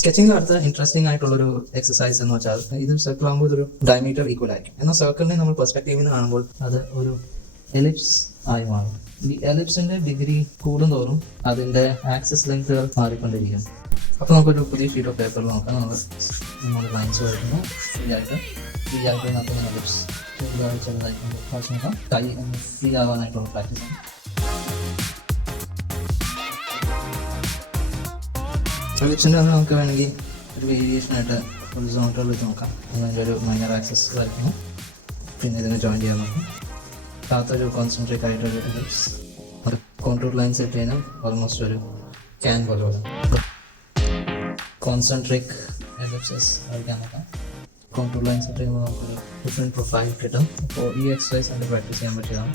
Sketching അടുത്ത interesting ആയിട്ടുള്ളൊരു exercise എന്ന് വെച്ചാൽ ഇത് സർക്കിൾ ആകുമ്പോൾ ഇതൊരു ഡയമീറ്റർ ഈക്വൽ ആയിരിക്കും. എന്നാൽ സർക്കിളിനെ നമ്മൾ പെർസ്പെക്റ്റീവിൽ നിന്ന് കാണുമ്പോൾ അത് ഒരു എലിപ്സ് ആയി മാറും. ഈ എലിപ്സിന്റെ ഡിഗ്രി കൂടുന്തോറും അതിന്റെ ആക്സിസ് ലെങ്ത്തുകൾ മാറിക്കൊണ്ടിരിക്കും. അപ്പോൾ നമുക്കൊരു പുതിയ ഷീറ്റ് ഓഫ് പേപ്പറിൽ നോക്കാം. നമ്മൾ ലൈൻസ് വരയ്ക്കുന്നു. ഫ്രീ ആയിട്ട് നമുക്ക് എലിപ്സ് ചെറുതായിട്ട് കുറച്ച് നോക്കാം. കൈ ഫ്രീ ആവാനായിട്ടുള്ള പ്രാക്ടീസ് ആണ്. എലിപ്സിൻ്റെ അത് നമുക്ക് വേണമെങ്കിൽ ഒരു വേരിയേഷനായിട്ട് ഹൊറിസോണ്ടൽ വെച്ച് നോക്കാം. അതിൻ്റെ ഒരു മൈനർ ആക്സസ് വരയ്ക്കണം. പിന്നെ ഇതിനെ ജോയിൻ ചെയ്യാൻ നോക്കാം. താത്തൊരു കോൺസെൻട്രേറ്റ് ആയിട്ടൊരു എലിപ്സ്, ഒരു കോൺട്രോൾ ലൈൻ സെറ്റ് ചെയ്യാനും ഓൾമോസ്റ്റ് ഒരു ക്യാൻ പോലെ വരാം. കോൺസെൻട്രിക് എലിപ്സസ് വരയ്ക്കാൻ നോക്കാം. കോൺട്രോൾ ലൈൻ സെറ്റ് ചെയ്യുമ്പോൾ നമുക്കൊരു ഡിഫറെൻറ്റ് പ്രൊഫൈൽ കിട്ടും. അപ്പോൾ ഈ എക്സസൈസ് അതിൻ്റെ പ്രാക്ടീസ് ചെയ്യാൻ പറ്റിയതാണ്.